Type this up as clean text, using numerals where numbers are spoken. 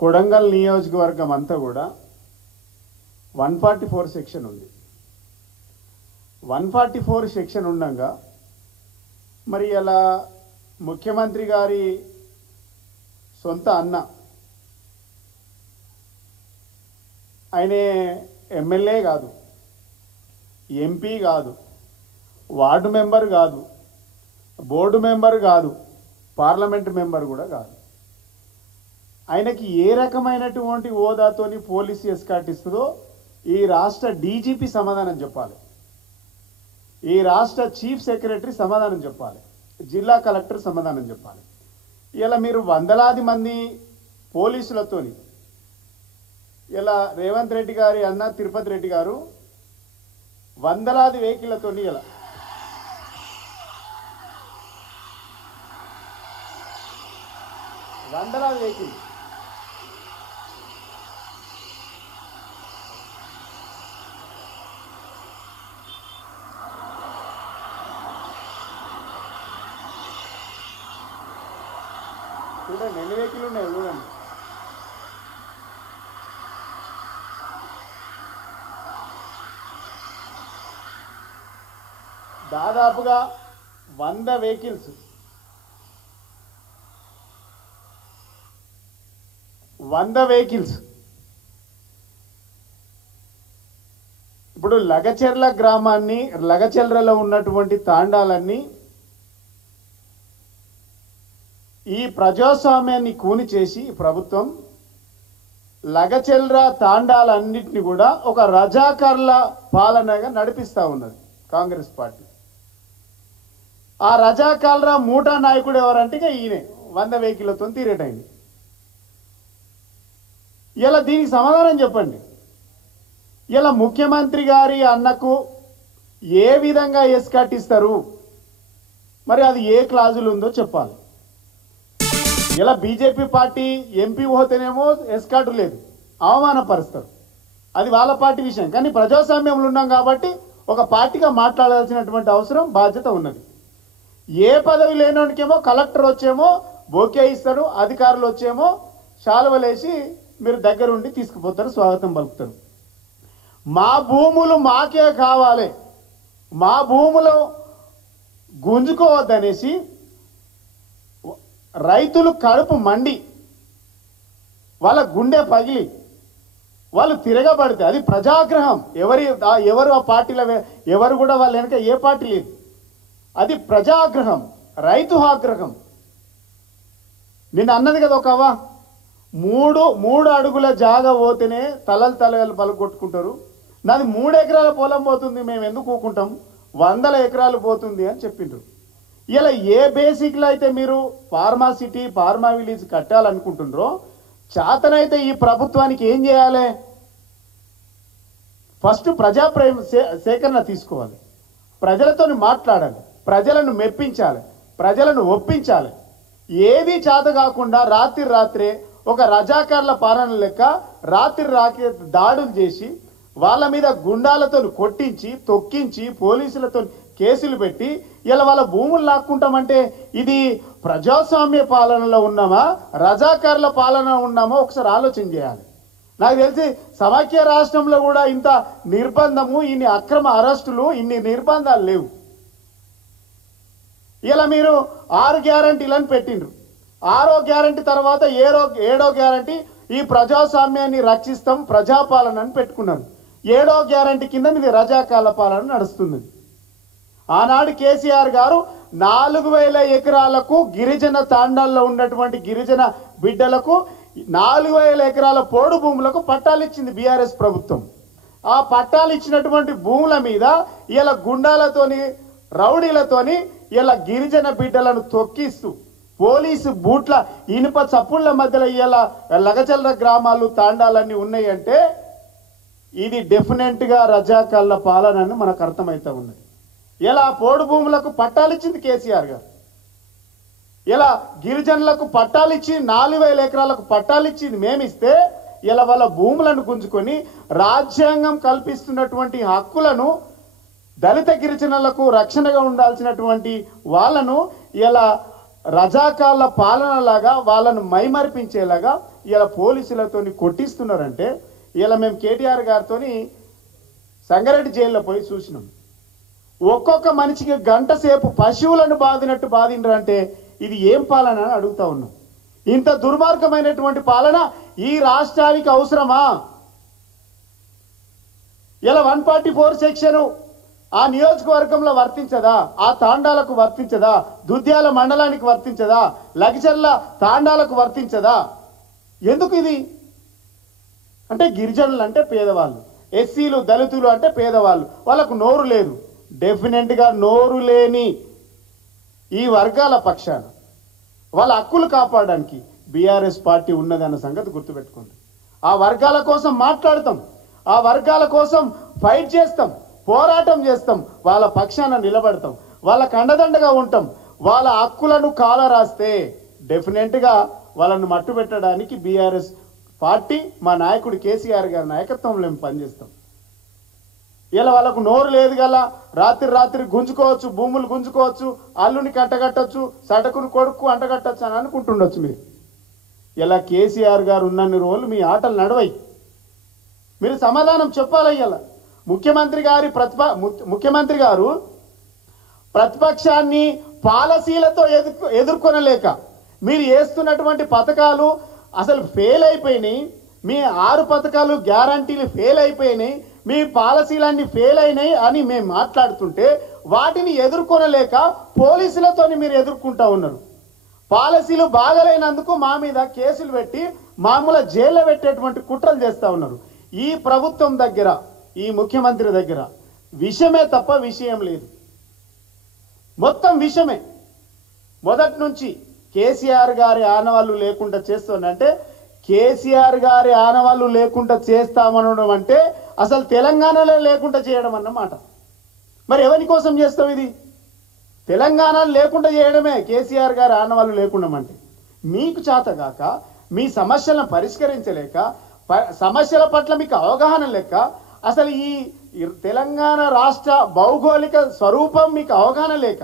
కొడంగల్ నియోజకవర్గం అంతా కూడా 144 సెక్షన్ ఉంది. 144 సెక్షన్ ఉండగా మరి అలా ముఖ్యమంత్రి గారి సొంత అన్న ఆయన ఎమ్మెల్యే కాదు, ఎంపీ కాదు, వార్డు మెంబర్ కాదు, బోర్డు మెంబర్ కాదు, పార్లమెంట్ మెంబర్ కూడా కాదు. ఆయనకి ఏ రకమైనటువంటి హోదాతోని పోలీసు ఎస్కాట్ ఇస్తుందో ఈ రాష్ట్ర డీజీపీ సమాధానం చెప్పాలి, ఈ రాష్ట్ర చీఫ్ సెక్రటరీ సమాధానం చెప్పాలి, జిల్లా కలెక్టర్ సమాధానం చెప్పాలి. ఇలా మీరు వందలాది మంది పోలీసులతోని ఇలా రేవంత్ రెడ్డి గారి అన్న తిరుపతి రెడ్డి గారు వందలాది వెహికల్లతోని ఇలా వందలాది వెహికల్ చూడండి, ఎన్ని వెహికల్ ఉన్నాయి చూడండి. దాదాపుగా 100 వెహికల్స్, 100 వెహికల్స్. ఇప్పుడు లగచెర్ల గ్రామాన్ని, లగచెర్లలో ఉన్నటువంటి తాండాలన్నీ ఈ ప్రజాస్వామ్యాన్ని కూని చేసి ప్రభుత్వం లగచెర్ల తాండాలన్నింటినీ కూడా ఒక రజాకర్ల పాలనగా నడిపిస్తూ ఉన్నది కాంగ్రెస్ పార్టీ. ఆ రజాకర్ల మూటా నాయకుడు ఎవరంటే ఈయనే 100 వెహికల్లతో తీరేటైంది. ఇలా దీనికి సమాధానం చెప్పండి. ఇలా ముఖ్యమంత్రి గారి అన్నకు ఏ విధంగా ఎస్కాట్ ఇస్తారు, మరి అది ఏ క్లాజులు ఉందో చెప్పాలి. ఇలా బీజేపీ పార్టీ ఎంపీ పోతేనేమో ఎస్కాట్ లేదు, అవమానపరుస్తారు, అది వాళ్ళ పార్టీ విషయం. కానీ ప్రజాస్వామ్యంలో ఉన్నాం కాబట్టి ఒక పార్టీగా మాట్లాడాల్సినటువంటి అవసరం, బాధ్యత ఉన్నది. ఏ పదవి లేనికేమో కలెక్టర్ వచ్చేమో బోకే ఇస్తారు, అధికారులు వచ్చేమో శాలువలేసి మీరు దగ్గరుండి తీసుకుపోతారు, స్వాగతం పలుకుతారు. మా భూములు మాకే కావాలి, మా భూములు గుంజుకోవద్దనేసి రైతులు కడుపు మండి వాళ్ళ గుండె పగిలి వాళ్ళు తిరగబడితే అది ప్రజాగ్రహం. ఎవరు ఆ పార్టీలో ఎవరు కూడా వాళ్ళ వెనక ఏ పార్టీ లేదు, అది ప్రజాగ్రహం, రైతు ఆగ్రహం. నిన్న అన్నది కదా ఒక అవ్వ, మూడు అడుగుల జాగా పోతేనే తలలు పలుకొట్టుకుంటారు, నాది 3 ఎకరాల పొలం పోతుంది, మేము ఎందుకు ఊకుంటాం, 100 ఎకరాలు పోతుంది అని చెప్పిండ్రు. ఇలా ఏ బేసిక్లో అయితే మీరు ఫార్మా సిటీ, ఫార్మా విలేజ్ కట్టాలనుకుంటున్నారో చేతనైతే ఈ ప్రభుత్వానికి ఏం చేయాలి, ఫస్ట్ సేకరణ తీసుకోవాలి, ప్రజలతో మాట్లాడాలి, ప్రజలను మెప్పించాలి, ప్రజలను ఒప్పించాలి. ఏది చేత కాకుండా రాత్రే ఒక రజాకార్ల పాలన లెక్క రాత్రి దాడులు చేసి వాళ్ళ మీద గుండాలతో కొట్టించి తొక్కించి పోలీసులతో కేసులు పెట్టి ఇలా వాళ్ళ భూములు లాక్కుంటామంటే ఇది ప్రజాస్వామ్య పాలనలో ఉన్నామా, రజాకార్ల పాలన ఉన్నామా ఒకసారి ఆలోచన చేయాలి. నాకు తెలిసి సమైక్య రాష్ట్రంలో కూడా ఇంత నిర్బంధము, ఇన్ని అక్రమ అరెస్టులు, ఇన్ని నిర్బంధాలు లేవు. ఇలా మీరు 6 గ్యారంటీలను పెట్టిండ్రు. 6వ గ్యారంటీ తర్వాత 7వ గ్యారంటీ ఈ ప్రజాస్వామ్యాన్ని రక్షిస్తాం, ప్రజాపాలన అని పెట్టుకున్నారు. 7వ గ్యారంటీ కింద ఇది రజాకాల పాలన నడుస్తుంది. ఆనాడు కేసీఆర్ గారు 4000 ఎకరాలకు గిరిజన తాండాల్లో ఉన్నటువంటి గిరిజన బిడ్డలకు 4000 ఎకరాల పోడు భూములకు పట్టాలు ఇచ్చింది బీఆర్ఎస్ ప్రభుత్వం. ఆ పట్టాలు ఇచ్చినటువంటి భూముల మీద ఇలా గుండాలతోని, రౌడీలతోని ఇలా గిరిజన బిడ్డలను తొక్కిస్తూ పోలీసు బూట్ల ఇనుప చప్పుళ్ల మధ్యలో ఇలా లగచెర్ల గ్రామాలు తాండాలన్నీ ఉన్నాయంటే ఇది డెఫినెట్గా రజాకార్ల పాలన అని మనకు అర్థమవుతా ఉన్నది. ఇలా పోడు భూములకు పట్టాలు ఇచ్చింది కేసీఆర్ గారు, ఇలా గిరిజనులకు పట్టాలు ఇచ్చి 4000 ఎకరాలకు పట్టాలు ఇచ్చింది మేమిస్తే ఇలా వాళ్ళ భూములను గుంజుకొని రాజ్యాంగం కల్పిస్తున్నటువంటి హక్కులను, దళిత గిరిజనులకు రక్షణగా ఉండాల్సినటువంటి వాళ్ళను ఇలా రజాకాళ్ళ పాలనలాగా వాళ్ళను మైమరిపించేలాగా ఇలా పోలీసులతోని కొట్టిస్తున్నారంటే ఇలా మేము కేటీఆర్ గారితోని సంగారెడ్డి జైల్లో పోయి చూసినాం. ఒక్కొక్క మనిషికి గంట సేపు పశువులను బాదినట్టు బాదిండ్రంటే ఇది ఏం పాలన అని అడుగుతా ఉన్నాం. ఇంత దుర్మార్గమైనటువంటి పాలన ఈ రాష్ట్రానికి అవసరమా? ఇలా 144 సెక్షన్ ఆ నియోజకవర్గంలో వర్తించదా? ఆ తాండాలకు వర్తించదా? దుద్యాల మండలానికి వర్తించదా? లగిచర్ల తాండాలకు వర్తించదా? ఎందుకు ఇది? అంటే గిరిజనులు అంటే పేదవాళ్ళు, ఎస్సీలు దళితులు అంటే పేదవాళ్ళు, వాళ్ళకు నోరు లేదు. డెఫినెట్గా నోరు లేని ఈ వర్గాల పక్షాన వాళ్ళ హక్కులు కాపాడడానికి బీఆర్ఎస్ పార్టీ ఉన్నదన్న సంగతి గుర్తుపెట్టుకోండి. ఆ వర్గాల కోసం మాట్లాడతాం, ఆ వర్గాల కోసం ఫైట్ చేస్తాం, పోరాటం చేస్తాం, వాళ్ళ పక్షాన నిలబడతాం, వాళ్ళకు అండదండగా ఉంటాం. వాళ్ళ హక్కులను కాలరాస్తే డెఫినెట్గా వాళ్ళను మట్టు పెట్టడానికి బీఆర్ఎస్ పార్టీ మా నాయకుడు కేసీఆర్ గారి నాయకత్వంలో మేము పనిచేస్తాం. ఇలా వాళ్ళకు నోరు లేదు గల రాత్రి గుంజుకోవచ్చు, భూములు గుంజుకోవచ్చు, అల్లుని కట్టగట్టచ్చు, సటకుని కొడుకు అంటగట్టచ్చు అని అనుకుంటుండొచ్చు మీరు. ఇలా కేసీఆర్ గారు ఉన్నన్ని రోజులు మీ ఆటలు నడవయి. మీరు సమాధానం చెప్పాలి. ఇలా ముఖ్యమంత్రి గారు ప్రతిపక్షాన్ని పాలసీలతో ఎదుర్కొనలేక మీరు వేస్తున్నటువంటి పథకాలు అసలు ఫెయిల్ అయిపోయినాయి. మీ 6 పథకాలు గ్యారంటీలు ఫెయిల్ అయిపోయినాయి, మీ పాలసీలన్నీ ఫెయిల్ అయినాయి అని మేము మాట్లాడుతుంటే వాటిని ఎదుర్కొనలేక పోలీసులతో మీరు ఎదుర్కొంటా ఉన్నారు. పాలసీలు బాగలేనందుకు మా మీద కేసులు పెట్టి మామూలు జైల్లో పెట్టేటువంటి కుట్రలు చేస్తూ ఉన్నారు. ఈ ప్రభుత్వం దగ్గర, ఈ ముఖ్యమంత్రి దగ్గర విషమే తప్ప విషయం లేదు, మొత్తం విషమే. మొదటి నుంచి కేసీఆర్ గారి ఆనవాళ్ళు లేకుండా చేస్తుందంటే, కేసీఆర్ గారి ఆనవాళ్ళు లేకుండా చేస్తామనడం అంటే అసలు తెలంగాణలో లేకుండా చేయడం అన్నమాట. మరి ఎవరి కోసం చేస్తాం ఇది? తెలంగాణలో లేకుండా చేయడమే కేసీఆర్ గారి ఆనవాళ్ళు లేకుండా అంటే. మీకు చేతగాక, మీ సమస్యలను పరిష్కరించలేక, సమస్యల పట్ల మీకు అవగాహన లేక, అసలు ఈ తెలంగాణ రాష్ట్ర భౌగోళిక స్వరూపం మీకు అవగాహన లేక